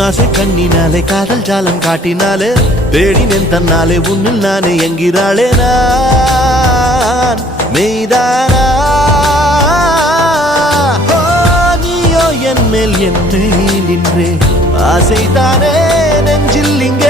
உன்னாசை கண்ணினாலே காதல் ஜாலம் காட்டினாலே தேடினேன் தன்னாலே உன்னில் நானே என்கிறாளே நான் மெய்தானா என் மேல் என்னை நின்றே ஆசைதானே நெஞ்சில் இங்கே